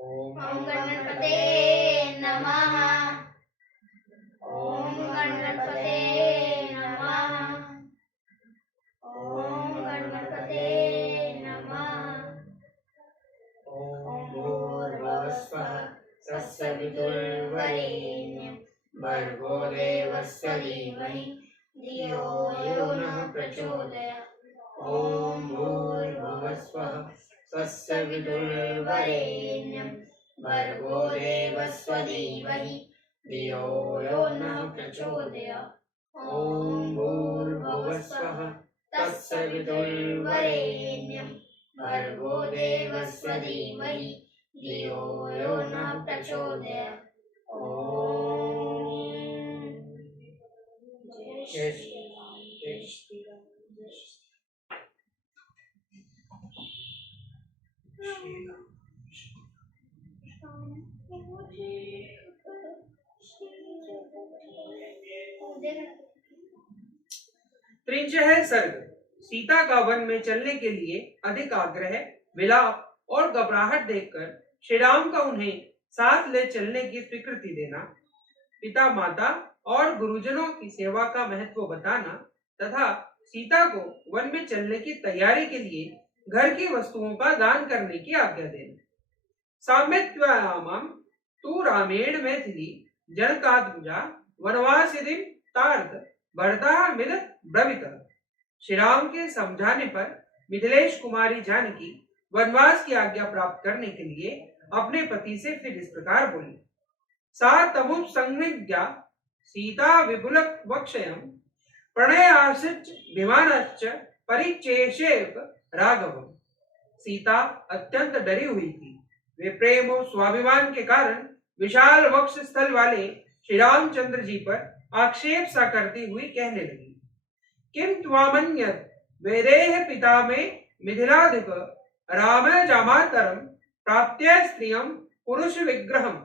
ओम गणपते नमः। ओम गणपते नमः। ओम गणपते नमः। ओम भूर्भुवस्सुः तत्सवितुर्वरेण्यं भर्गो देवस्य धीमहि धियो यो नः प्रचोदयात्। ओम भूर्भुवस्सुः तत्सवितुर्वरेण्यं भर्गो देवस्य धीमहि धियो यो नः प्रचोदयात्। ओम भूर्भुवस्सुः तत्सवितुर्वरेण्यं भर्गो देवस्य धीमहि धियो यो नः प्रचोदयात्। ओम जय श्री राम। जय श्री राम। जय श्री राम। त्रिंच है सर्ग। सीता का वन में चलने के लिए अधिक आग्रह, विलाप और घबराहट देखकर श्री राम का उन्हें साथ ले चलने की स्वीकृति देना, पिता माता और गुरुजनों की सेवा का महत्व बताना तथा सीता को वन में चलने की तैयारी के लिए घर की वस्तुओं का दान करने की आज्ञा देना। साम्यत्वायामं तु रामेण मैथिली जनकात्मजा वनवासिनीं तार्थ भरता मिल ब्रवीत। श्री राम के समझाने पर मिथिलेश कुमारी जानकी वनवास की आज्ञा प्राप्त करने के लिए अपने पति से फिर इस प्रकार बोली। सा तमुप संज्ञा सीता विपुल वक्षयं प्रणयासिच विमानश्च परिचेषेप राघवम्। सीता अत्यंत डरी हुई थी। वे प्रेम और स्वाभिमान के कारण विशाल वक्ष स्थल वाले श्री रामचंद्र जी पर आक्षेप सा करती हुई कहने लगी, किम त्वामन्यत् वेदेह पिता में मिथिलाधिप राम जामातरम प्राप्त्य स्त्रियं पुरुष विग्रहम।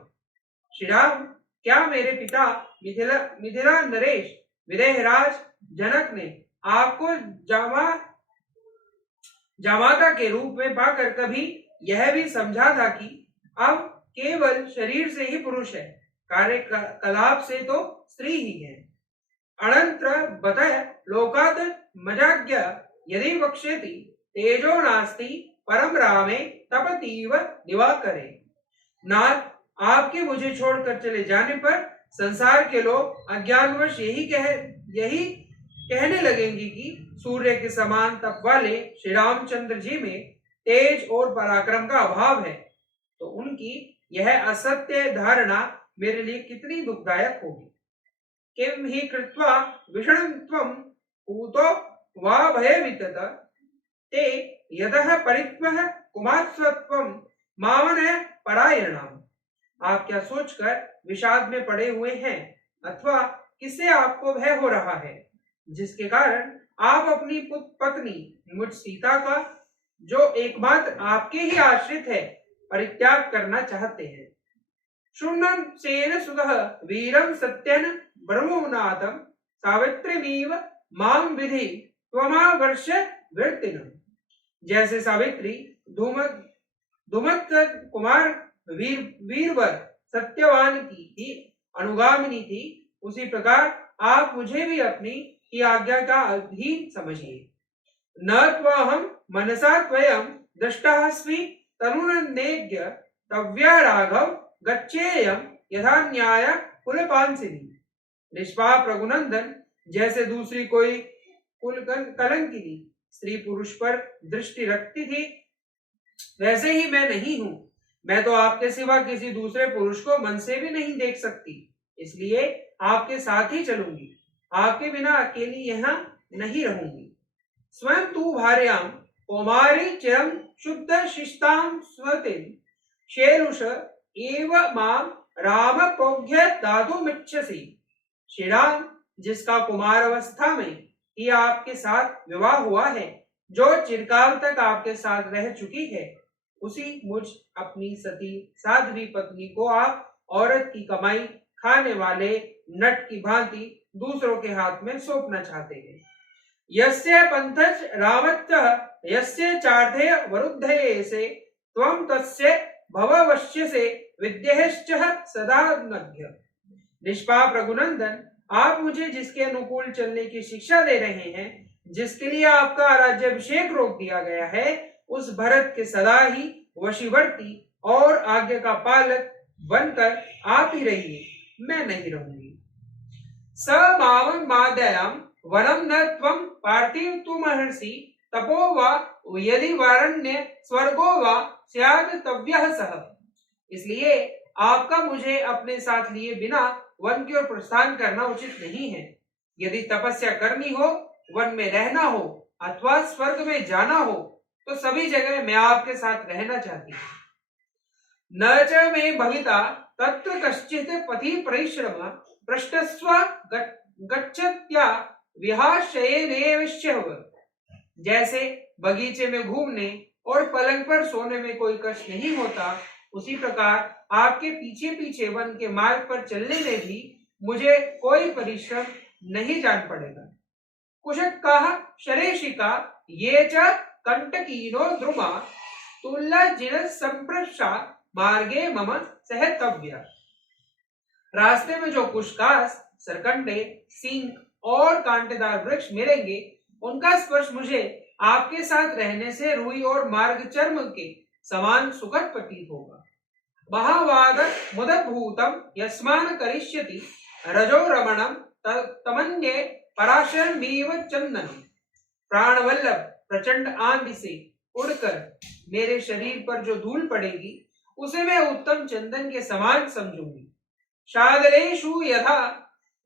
श्री राम, क्या मेरे पिता मिथिला नरेश विदेहराज जनक ने आपको जामाता के रूप में पाकर कभी यह भी समझा था कि अब केवल शरीर से ही पुरुष है, कार्यकलाप से तो स्त्री ही है। अनंतर बतय लोकात् मजाज्ञा यदि वक्ष्यति तेजो नास्ति परम रामे तपतीव दिवाकरे। नाथ, आपके मुझे छोड़कर चले जाने पर संसार के लोग अज्ञानवश यही कहने लगेंगे कि सूर्य के समान तप वाले श्री रामचंद्र जी में तेज और पराक्रम का अभाव है, तो उनकी यह असत्य धारणा मेरे लिए कितनी दुखदायक होगी। किम ही कृत्वा विषणं त्वं पूतो वा भयवितत ते यतः परित्वः कुमारस्वत्वं मावन परायणम्। आप क्या सोचकर विषाद में पड़े हुए हैं अथवा किससे आपको भय हो रहा है, जिसके कारण आप अपनी पत्नी मुझ सीता का, जो एकमात्र आपके ही आश्रित है, परित्याग करना चाहते हैं। शृण्वन् सेन सुतः वीरं सत्यन ब्रह्मनाथं सावित्रीमीव मां विधि त्वमावर्ष वर्तिनम्। जैसे सावित्री धूमत कुमार वीरवर सत्यवान की अनुगामिनी थी, उसी प्रकार आप मुझे भी अपनी की आज्ञा का अधीन समझिए। न त्वाहं मनसा त्वयं दृष्टास्मि तनुनन्देज्ञ तव्या राघव गच्छेयं यथा न्याय कुलपांसिनी। निष्पाप रघुनंदन, जैसे दूसरी कोई कलंकिनी स्त्री पुरुष पर दृष्टि रखती थी, वैसे ही मैं नहीं हूं। मैं तो आपके सिवा किसी दूसरे पुरुष को मन से भी नहीं देख सकती, इसलिए आपके साथ ही चलूंगी। आपके बिना अकेली यहाँ नहीं रहूंगी। स्वयं तू भार्यां कौमारी चिरं शुद्ध शिष्टां स्वतिं शेरुष एव मां राम प्रोज्ञ दातुमिच्छसि। श्री राम, जिसका कुमार अवस्था में ही आपके साथ विवाह हुआ है, जो चिरकाल तक आपके साथ रह चुकी है, उसी मुझ अपनी सती साध्वी पत्नी को आप औरत की कमाई खाने वाले नट की भांति दूसरों के हाथ में सौंपना चाहते हैं। यस्य पंथच रामत्तः यस्य चार्धे वरुद्धये से त्वं तस्य भववश्य से विद्यश्च सदा नभ्य। निष्पाप रघुनंदन, आप मुझे जिसके अनुकूल चलने की शिक्षा दे रहे हैं, जिसके लिए आपका राज्याभिषेक रोक दिया गया है, उस भरत के सदा ही वशीवर्ती और आज्ञा का पालक बनकर आप ही रहिए, मैं नहीं रहूंगी। स मावं मादयाम वनम न त्वं पार्थिव तु महर्षि तपो वा यदि वारण्य स्वर्गो वा स्यात् तव्यः सह। इसलिए आपका मुझे अपने साथ लिए बिना वन की ओर प्रस्थान करना उचित नहीं है। यदि तपस्या करनी हो, वन में रहना हो अथवा स्वर्ग में जाना हो, तो सभी जगह मैं आपके साथ रहना चाहती हूँ। न च मे भविता तत्र कश्चित् पथि परिश्रम पृष्ठस्व गच्छत्या विहाशयेनेवश्यः। जैसे बगीचे में घूमने और पलंग पर सोने में कोई कष्ट नहीं होता, उसी प्रकार आपके पीछे पीछे वन के मार्ग पर चलने में भी मुझे कोई परिश्रम नहीं जान पड़ेगा। कुशक्काः शरेशिका ये च कंटकीनो द्रुमा तुल्यजिन संप्रशा मार्गे मम सहतव्या। रास्ते में जो कुशकास, सरकंडे, सींग और कांटेदार वृक्ष मिलेंगे, उनका स्पर्श मुझे आपके साथ रहने से रुई और मार्ग चर्म के समान सुखद प्रतीत होगा। महावाद मुदभूतम यस्मान करिष्यति रजो रमणम तमन्ये पराशरमीव चंदनम। प्राणवल्लभ प्रचंड आंधी से उड़कर मेरे शरीर पर जो धूल पड़ेगी, उसे मैं उत्तम चंदन के समान समझूंगी। शादलेषु यथा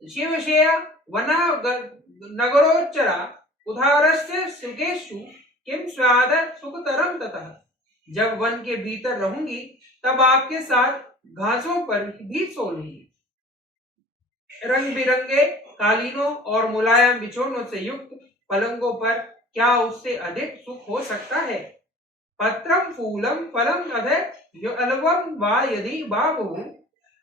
शिवशेया वना नगरोच्चरा उदारस्य सुकेषु किम स्वाद सुखतरम ततः। जब वन के भीतर रहूंगी, तब आपके साथ घासों पर भी सो लूंगी। रंग बिरंगे कालीनों और मुलायम बिछोनों से युक्त पलंगों पर क्या उससे अधिक सुख हो सकता है। पत्रम फूलम फलम अध अलवम वा यदि बाबु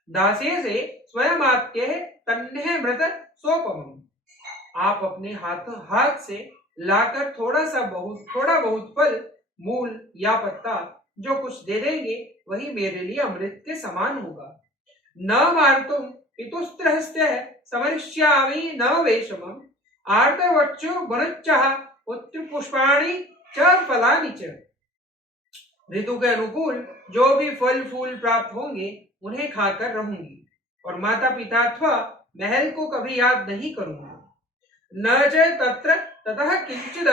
दासे से स्वयं आत्य तन्ने मृत सोपम। आप अपने हाथ से लाकर थोड़ा बहुत फल, मूल या पत्ता जो कुछ दे देंगे, वही मेरे लिए अमृत के समान होगा। न मार्तुम पितुस्त्रहस्य समरिष्यामि न वेशमम आर्तवच्चो वनच्चः पुत्र पुष्पाणि च फलानि च। ऋतु के अनुकूल जो भी फल फूल प्राप्त होंगे, उन्हें खाकर रहूंगी और माता पिता अथवा महल को कभी याद नहीं करूंगा। न च तत्र ततः किंचिद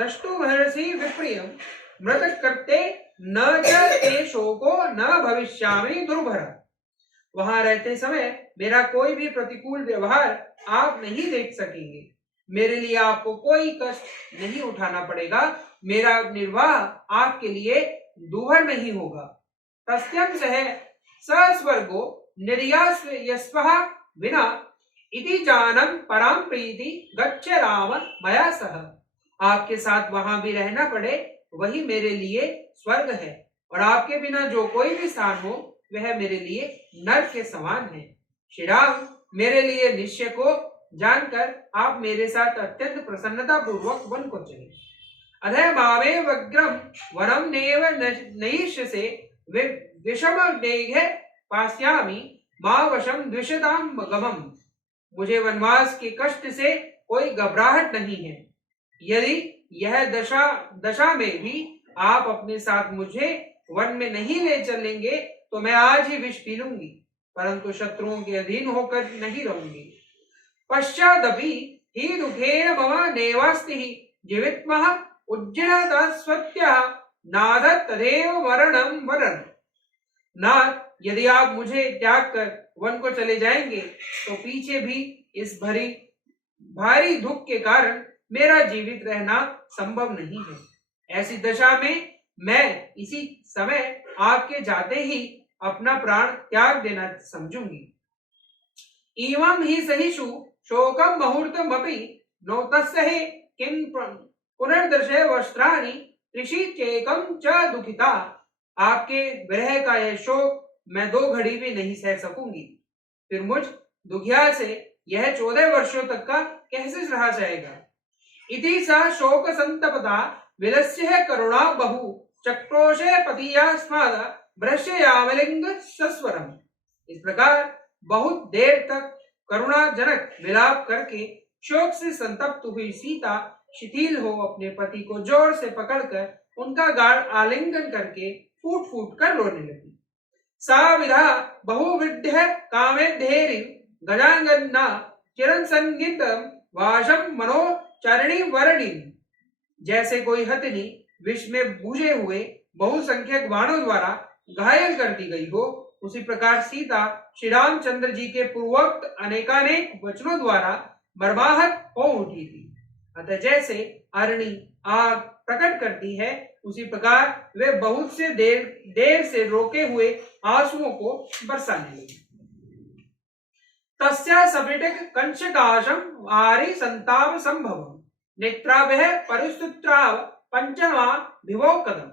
दष्टु महर्षि विप्रियम मृत करते न च ते शोको न भविष्यामि दुर्भर। वहां रहते समय मेरा कोई भी प्रतिकूल व्यवहार आप नहीं देख सकेंगे। मेरे लिए आपको कोई कष्ट नहीं उठाना पड़ेगा। मेरा निर्वाह आपके लिए दुभर नहीं होगा। तस्यं सह सस्वर्गो निर्यास्यस्वः विना इति जानम पराम प्रीति गच्छ राम मया सह। आपके साथ वहां भी रहना पड़े, वही मेरे लिए स्वर्ग है, और आपके बिना जो कोई भी स्थान हो, वह मेरे लिए नरक के समान है। श्री राम, मेरे लिए निश्चय को जानकर आप मेरे साथ अत्यंत प्रसन्नता पूर्वक वन को चले। अधः मावे वग्रम वनम नेव नयिष्यसे विषम देह पास्यामि मा वशम द्विषताम गमम। मुझे वनवास के कष्ट से कोई घबराहट नहीं है। यदि यह दशा में भी आप अपने साथ मुझे वन में नहीं ले चलेंगे, तो मैं आज ही विष पी लूंगी, परंतु शत्रुओं के अधीन होकर नहीं रहूंगी। पश्चादपि ही दुखेन मम नेवास्ति जीवितमः उज्जृतस्वत्यः नादत् तदेव मरणं वरन्। नाथ, यदि आप मुझे त्याग कर वन को चले जाएंगे, तो पीछे भी इस भारी दुख के कारण मेरा जीवित रहना संभव नहीं है। ऐसी दशा में मैं इसी समय आपके जाते ही अपना प्राण त्याग देना समझूंगी। इवं ही सहिषु शोकम मुहूर्तमपि नोतस्सहे किं पुनर्दर्शय वस्त्राणि त्रिशिचेकं च दुखिता। आपके विरह का यह शोक मैं 2 घड़ी भी नहीं सह सकूंगी। फिर मुझ दुखिया से यह 14 वर्षों तक का कैसे रहा जाएगा। इति सा शोक संतपता विलस्य करुणा बहु चक्रोशे पतियास्माद भ्रश्ययामलिंग सस्वरम। इस प्रकार बहुत देर तक करुणाजनक विलाप करके शोक से संतप्त हुई सीता शिथिल हो अपने पति को जोर से पकड़कर उनका गाढ़ आलिंगन करके फूट फूट कर रोने लगी। सा विधा बहुविद्य कामेद्धेरि गजांगना चिरं संगीतम वाशम मनोचरणी वर्णी। जैसे कोई हथिनी विष में बूझे हुए बहुसंख्यक बाणों द्वारा घायल कर दी गई हो, उसी प्रकार सीता श्री रामचंद्र जी के पूर्वोक्त अनेकानेक वचनों द्वारा मर्माहत हो उठी थी। अतः जैसे अरणी आग प्रकट करती है, उसी प्रकार वे बहुत से देर से रोके हुए आंसुओं को बरसाने लगी। तस्या सपिटक कंचकाशम आरी संताप संभवम नेत्राभय परिस्तुत्राव पंचमा विभो कदम।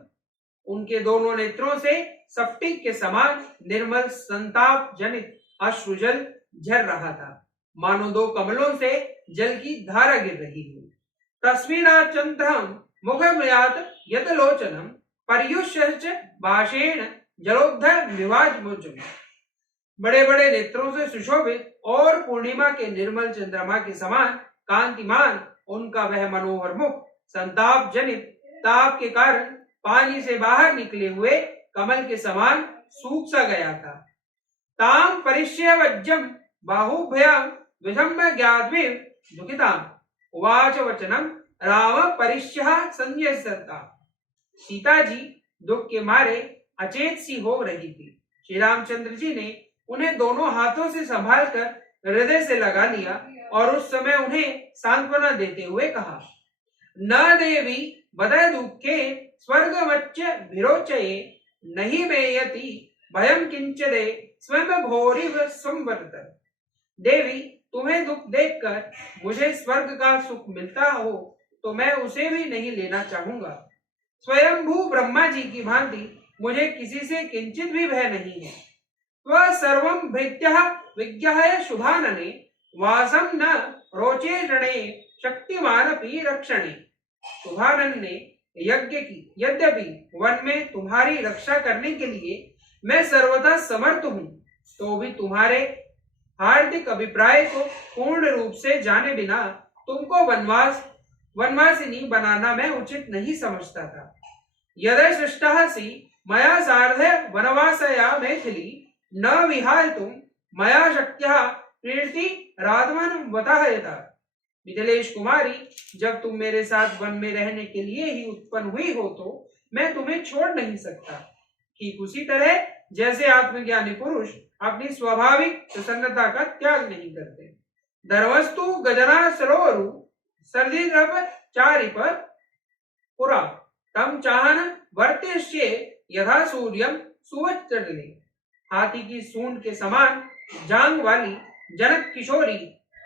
उनके दोनों नेत्रों से स्फटिक के समान निर्मल संताप जनित अश्रुजल झर रहा था, मानो दो कमलों से जल की धारा गिर रही हो। तस्मिनाचंत्रम मुखमयात यतलोचनम पर्युष्यश्च भाषेण जलोद्ध विवाज मोचम। बड़े बड़े नेत्रों से सुशोभित और पूर्णिमा के निर्मल चंद्रमा के समान कांतिमान उनका वह मनोहर मुख संताप जनित ताप के कारण पानी से बाहर निकले हुए कमल के समान सूख सा गया था। ताम परिश्य वज्जम बाहुभ्याम विषम्य ज्ञाद्विव दुखिताम उवाच वचनम राम परिश्य संयसता। सीता जी दुख के मारे अचेत सी हो रही थी। श्री रामचंद्र जी ने उन्हें दोनों हाथों से संभालकर हृदय से लगा लिया और उस समय उन्हें सांत्वना देते हुए कहा, न देवी बदय दुखे स्वर्गमच्च विरोचये नहीं मेयति भयम किंचदे स्वयं भोरिव संवर्त। देवी, तुम्हें दुख देखकर मुझे स्वर्ग का सुख मिलता हो तो मैं उसे भी नहीं लेना चाहूंगा। स्वयंभू ब्रह्मा जी की भांति मुझे किसी से किंचित भी भय नहीं है। वह सर्वं भृत्यः विज्ञाय शुभानने वासम न रोचे ऋणे शक्तिमानपि रक्षणे। शुभानन ने यज्ञ की यद्यपि वन में तुम्हारी रक्षा करने के लिए मैं सर्वथा समर्थ हूं, तो भी तुम्हारे हार्दिक अभिप्राय को पूर्ण रूप से जाने बिना तुमको वनवासिनी बनाना मैं उचित नहीं समझता था। यदृष्टसि मया सार्ध वनवासया मैथिली न विहाय मया शक्यः प्रीति राधवन वताहयता। मिथिलेश कुमारी, जब तुम मेरे साथ वन में रहने के लिए ही उत्पन्न हुई हो तो मैं तुम्हें छोड़ नहीं सकता। ठीक उसी तरह जैसे आत्मज्ञानी पुरुष अपनी स्वाभाविक प्रसन्नता का त्याग नहीं करते। धर्मस्तु गजना सरोवरु सर्दिद्रव चारिप पुरा तम चाहन वर्तिष्ये यथा सूर्यम सुवच्चले। हाथी की सूंड के समान जांग वाली जनक किशोरी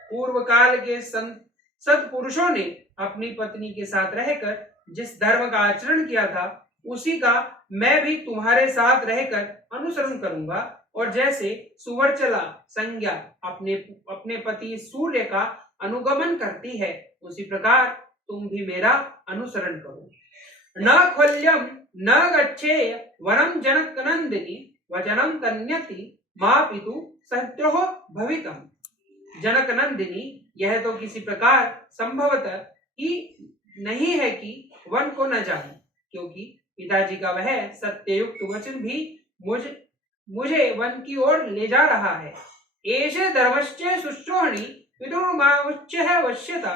पूर्व काल के सत्पुरुषों ने अपनी पत्नी के साथ रहकर जिस धर्म का आचरण किया था, उसी का मैं भी तुम्हारे साथ रहकर अनुसरण करूंगा। और जैसे सुवर्चला संज्ञा अपने पति सूर्य का अनुगमन करती है, उसी प्रकार तुम भी मेरा अनुसरण करो। न खल्यम न गच्छेय वनम जनक नंदिनी वचनम तन्यति मां पितु सहद्रोह भवितम। जनक नंदिनी, यह तो किसी प्रकार संभवतः ही नहीं है कि वन को न जाऊं, क्योंकि पिताजी का वह सत्ययुक्त वचन भी मुझे वन की ओर ले जा रहा है। एष धर्मश्च शुश्रोहणि पितुर्मावच्चः वश्यता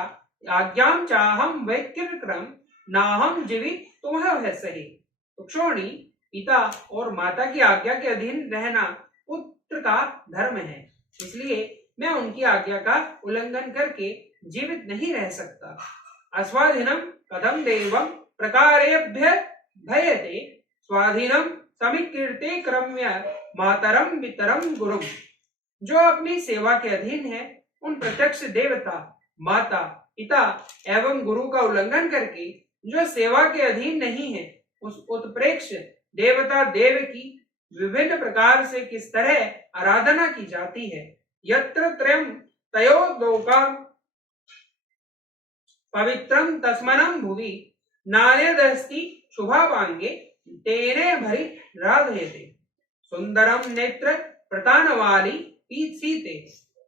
आज्ञां चाहम वैकृक्रम नाहम जीवी तुम्हें सहे। शुश्रोहणि पिता और माता की आज्ञा के अधीन रहना पुत्र का धर्म है, इसलिए मैं उनकी आज्ञा का उल्लंघन करके जीवित नहीं रह सकता। अस्वाधीनम कथम देवम प्रकारेभ्य भयते स्वाधीनम समीकृते क्रम्य मातरम पितरम गुरुम। जो अपनी सेवा के अधीन है, उन प्रत्यक्ष देवता, माता, पिता एवं गुरु का उल्लंघन करके जो सेवा के अधीन नहीं है, उस उत्प्रेक्ष देवता देव की विभिन्न प्रकार से किस तरह आराधना की जाती है। यत्र त्रयम् तयो लोकाम् पवित्रं तस्मनं भुवि नान्यदस्ति शुभापांगे तेने भरि राधयते। सुंदरम नेत्र प्रतानवाली सीते,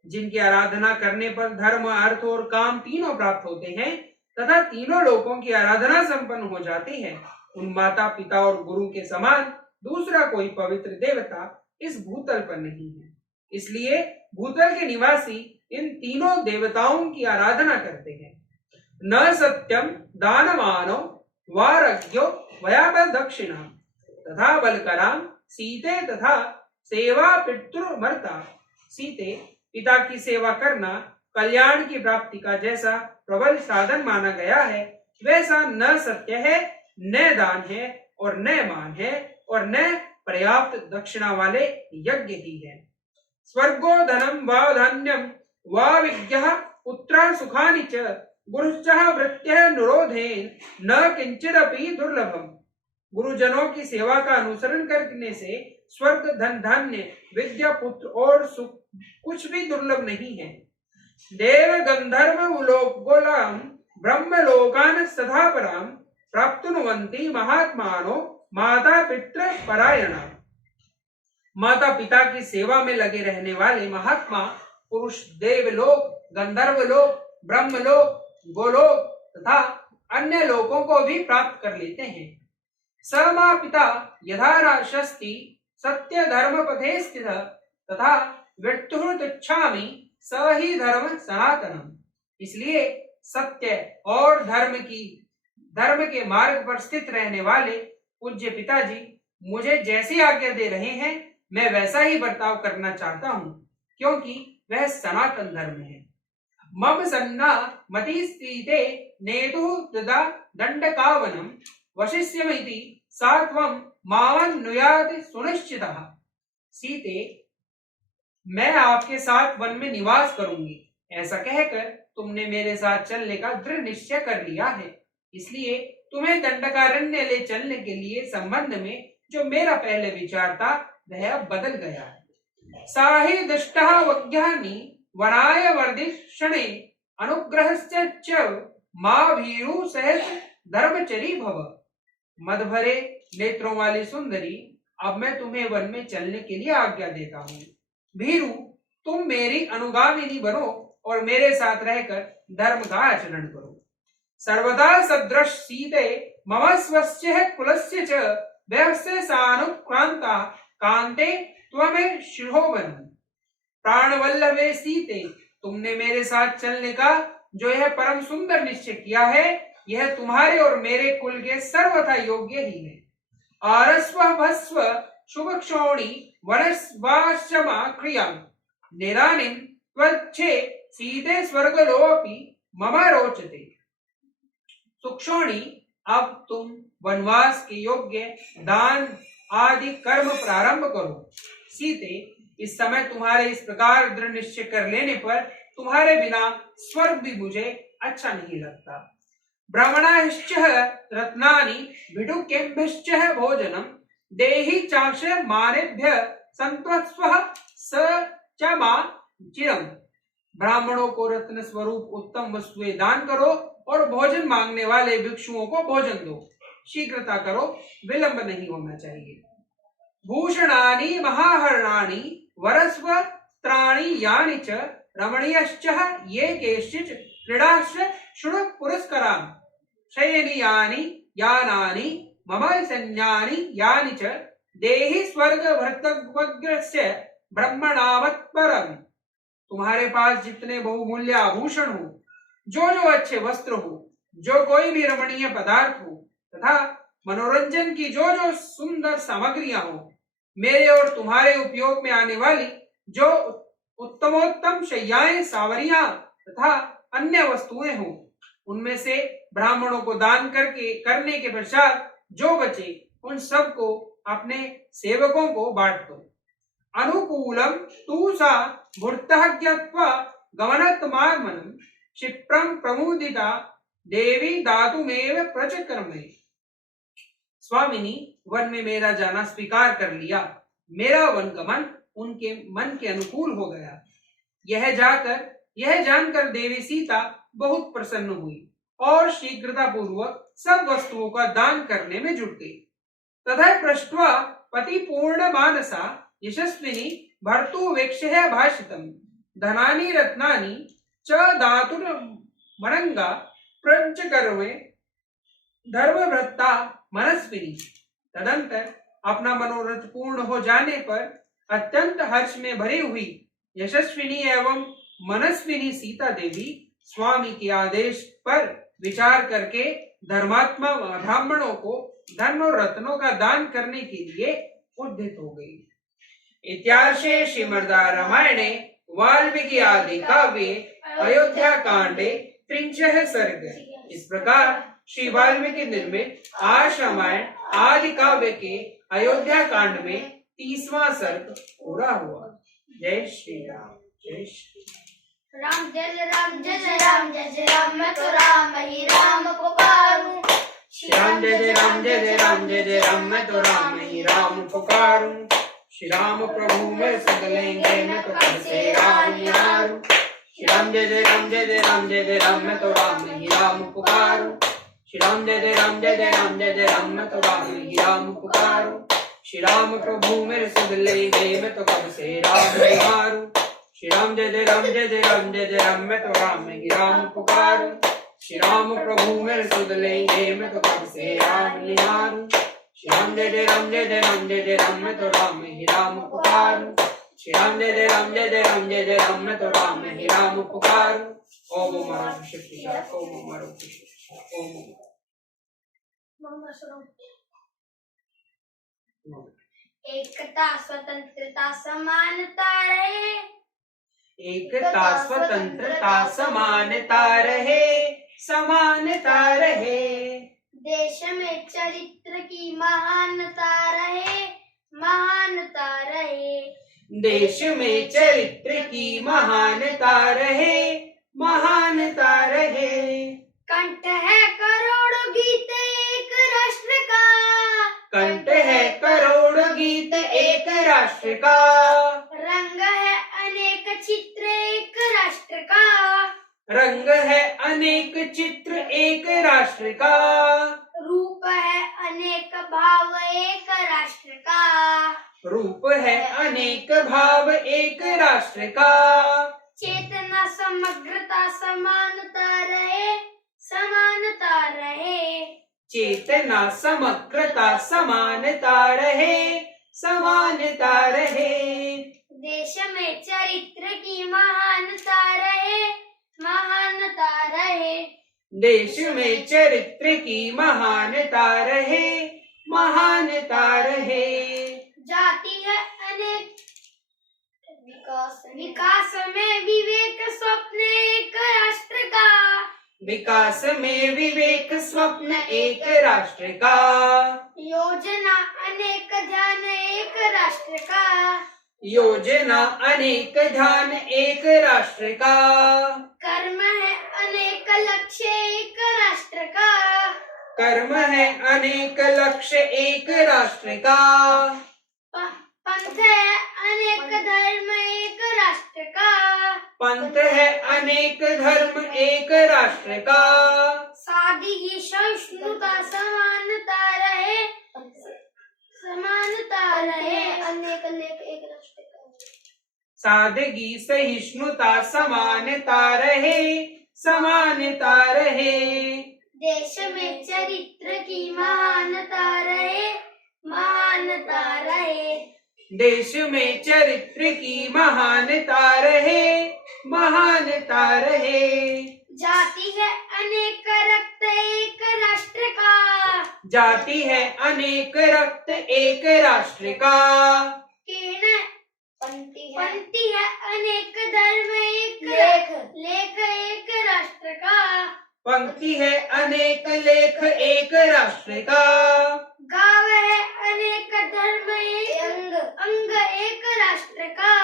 जिनकी आराधना करने पर धर्म, अर्थ और काम तीनों प्राप्त होते हैं तथा तीनों लोकों की आराधना संपन्न हो जाती है, उन माता पिता और गुरु के समान दूसरा कोई पवित्र देवता इस भूतल पर नहीं है। इसलिए भूतल के निवासी इन तीनों देवताओं की आराधना करते हैं। न सत्यम दानमानो वारज्ञो वयाबल दक्षिणा तथा बलकराम सीते तथा सेवा पितृमर्ता। सीते, पिता की सेवा करना कल्याण की प्राप्ति का जैसा प्रबल साधन माना गया है, वैसा न सत्य है, न दान है और न मान है और न पर्याप्त दक्षिणा वाले यज्ञ ही है। स्वर्गो धनम वा धान्यम वा विज्ञः पुत्र सुखानि च गुरुश्चः वृत्त्यः अनुरोधेन न किंचिदपि दुर्लभम। गुरुजनों की सेवा का अनुसरण करने से स्वर्ग, धन, धान्य, विद्या, पुत्र और सुख कुछ भी दुर्लभ नहीं है। देव गंधर्व गोलाम ब्रह्म लोकान सदा पराम प्राप्तुन्वन्ति महात्मानो माता पितृ परायणा। माता पिता की सेवा में लगे रहने वाले महात्मा पुरुष देवलोक, गंधर्व लोक, ब्रह्म लोक, गोलोक तथा अन्य लोकों को भी प्राप्त कर लेते हैं। स मा पिता यथा राशस्ति सत्य धर्म पथे स्थित तथा वित्तुर्तिच्छामि स ही धर्म सनातनम। इसलिए सत्य और धर्म के मार्ग पर स्थित रहने वाले पूज्य पिताजी मुझे जैसी आज्ञा दे रहे हैं, मैं वैसा ही बर्ताव करना चाहता हूँ, क्योंकि वह सनातन धर्म है। मम सन्ना मति स्थिते नेतु ददा दंडकावनम वशिष्यमिति सात्वम मावन्नुयात सुनिश्चितः। सीते, मैं आपके साथ वन में निवास करूंगी, ऐसा कहकर तुमने मेरे साथ चलने का दृढ़ निश्चय कर लिया है। इसलिए तुम्हें दंडकारण्य ले चलने के लिए संबंध में जो मेरा पहले विचार था वह अब बदल गया है। साहि दुष्टः वज्ञानी वनाय वर्धिष्यणे अनुग्रहस्य च मा भीरु सहित धर्मचरी भव। मद भरे नेत्रों वाली सुंदरी, अब मैं तुम्हें वन में चलने के लिए आज्ञा देता हूँ। भीरु, तुम मेरी अनुगामिनी बनो और मेरे साथ रहकर धर्म का आचरण करो। सर्वदा सदृश सीते मम स्वस्य कुलस्य च व्यवस्य सानुक्रांता कांते त्वमे शिरोवन। प्राणवल्लभे सीते, तुमने मेरे साथ चलने का जो यह परम सुंदर निश्चय किया है, यह तुम्हारे और मेरे कुल के सर्वथा योग्य ही है। आरस्व भस्व शुभक्षोणी वनस्वाश्रमा क्रियम निरानिम त्वच्छे सीते स्वर्गलोपि मम रोचते। सुक्षोणी, अब तुम वनवास के योग्य दान आदि कर्म प्रारंभ करो। सीते, इस समय तुम्हारे इस प्रकार दृढ़ निश्चय कर लेने पर तुम्हारे बिना स्वर्ग भी मुझे अच्छा नहीं लगता। ब्राह्मणाश्च रत्नानि भिडुकेभ्यश्च भोजनम देहि चाक्ष मानेभ्य संत्वस्वः स च मा चिरम। ब्राह्मणों को रत्न स्वरूप उत्तम वस्तुएं दान करो और भोजन मांगने वाले भिक्षुओं को भोजन दो। शीघ्रता करो, विलंब नहीं होना चाहिए। भूषणानि महाहरणानि वरस्व त्राणि यानि च रमणीयश्च ये केश्चित् क्रीडाश्च शृणु पुरस्करान् शयनीयानि यानानि मम सैन्यानि यानि च देहि स्वर्ग भर्तव्यस्य ब्रह्मणावत्परम्। तुम्हारे पास जितने बहुमूल्य आभूषण हो, जो जो अच्छे वस्त्र हो, जो कोई भी रमणीय पदार्थ हो तथा मनोरंजन की जो जो सुंदर सामग्रियां हो, मेरे और तुम्हारे उपयोग में आने वाली जो उत्तमोत्तम शय्याएं, सावरियां तथा अन्य वस्तुएं हो, उनमें से ब्राह्मणों को दान करने के पश्चात जो बचे उन सब को अपने सेवकों को बांट दो। अनुकूलम तू सा भूर्तः ज्ञात्वा गमनत्मात्मनं क्षिप्रं प्रमुदिता देवी दातुमेव प्रचक्रमे। स्वामिनी, वन में मेरा जाना स्वीकार कर लिया। मेरा वन गमन उनके मन के अनुकूल हो गया। यह जानकर देवी सीता बहुत प्रसन्न हुई और शीघ्रता पूर्वक सब वस्तुओं का दान करने में जुट गई। तथा पृष्ट्वा पति पूर्ण मानसा यशस्विनी भर्तुवेक्षया भाषितम् धनानि रत्नानि च दातुर्मनंगा प्रपंचकर्मे धर्मव्रता मनस्विनी। तदंतर अपना मनोरथ पूर्ण हो जाने पर अत्यंत हर्ष में भरी हुई यशस्विनी एवं मनस्विनी सीता देवी स्वामी के आदेश पर विचार करके धर्मात्मा ब्राह्मणों को धन और रत्नों का दान करने के लिए उद्यत हो गई। इत्यार्षे श्रीमद् रामायणे वाल्मीकि आदि काव्ये अयोध्या कांडे 3 सर्ग। इस प्रकार श्री वाल्मीकि निर्मित आर्ष रामायण आदि काव्य के अयोध्या कांड में 30वां सर्ग पूरा हुआ। जय श्री राम। जय श्री राम। जय जय राम, जय जय राम, जय जय राम, मैं तो राम ही राम पुकारूं। श्री राम जय जय राम, जय जय राम, जय जय राम, मैं तो राम ही राम पुकारूं। श्री राम प्रभु मेरे संग लेंगे, मैं तो कब से राम निहारूं। श्री राम जय जय राम, जय जय राम, जय जय राम, मैं तो राम ही राम पुकारूं। श्री राम जय जय राम, जय जय राम, जय जय राम, मैं तो राम ही राम पुकारूं। श्री राम प्रभु मेरे संग लेंगे, मैं तो कब से राम निहारूं। श्री राम जय जय राम, जय जय राम, जय जय राम, मैं तो राम ही राम पुकारूं। श्री राम प्रभु मेरे सुध लेंगे, मैं तो कब से राम निहारूं। श्री राम जय जय राम, जय जय राम, जय जय राम, मैं तो राम ही राम पुकारूं। श्री राम जय जय राम, जय जय राम, जय जय राम, मैं तो राम ही राम पुकारूं। ओम अमर शक्ति, ओम अमर शक्ति, ओम। एकता स्वतंत्रता समानता रहे। एकता स्वतंत्रता समानता रहे, समानता रहे। देश में चरित्र की महानता रहे, महानता रहे। देश में चरित्र की महानता रहे, महानता रहे। कंठ है करोड़ों गीत एक राष्ट्र का। कंठ है करोड़ों गीत एक राष्ट्र का। रंग है अनेक चित्र एक राष्ट्र का। रंग है अनेक चित्र एक राष्ट्र का। रूप है अनेक भाव एक राष्ट्र का। रूप है अनेक भाव एक राष्ट्र का। चेतना समग्रता समानता रहे, समानता रहे। चेतना समग्रता समानता रहे, समानता रहे। देश में चरित्र की महानता रहे, महानता रहे। देश में चरित्र की महानता रहे, महानता रहे। जाति है अनेक विकास में विवेक स्वप्न एक राष्ट्र का। विकास में विवेक स्वप्न एक राष्ट्र का। योजना अनेक ध्यान एक राष्ट्र का। योजना अनेक ध्यान एक राष्ट्र का। कर्म है अनेक लक्ष्य एक राष्ट्र का। कर्म है अनेक लक्ष्य एक राष्ट्र का। पंथ है अनेक धर्म एक राष्ट्र का। पंथ है अनेक धर्म एक राष्ट्र का। सादगी सहिष्णुता समानता रहे, समानता रहे। अनेक अनेक एक राष्ट्र का। सादगी सहिष्णुता समानता रहे, समानता रहे। देश में चरित्र की महानता रहे, महानता रहे। देश में चरित्र की महानता रहे, महानता रहे। जाति है अनेक रक्त एक राष्ट्र का। जाति है अनेक रक्त एक राष्ट्र का। किरण पंक्ति है अनेक धर्म एक लेख एक राष्ट्र का। पंक्ति है अनेक लेख एक राष्ट्र का। गाव है अनेक धर्म एक अंग एक राष्ट्र का।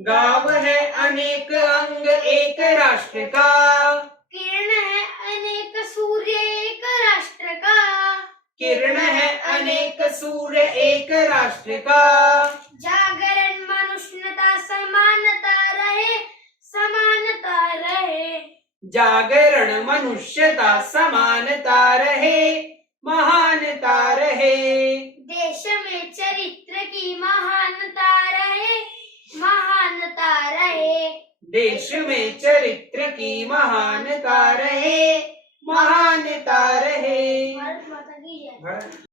गाव है अनेक अंग एक राष्ट्र का। किरण है अनेक सूर्य एक राष्ट्र का। किरण है अनेक सूर्य एक राष्ट्र का। जागरण मनुष्यता समानता रहे, समानता रहे। जागरण मनुष्यता समानता रहे, महानता रहे। देश देश में चरित्र की महानता रहे, महानता रहे। देश में चरित्र की महानता रहे, महानता रहे। भारत माता की जय। भारत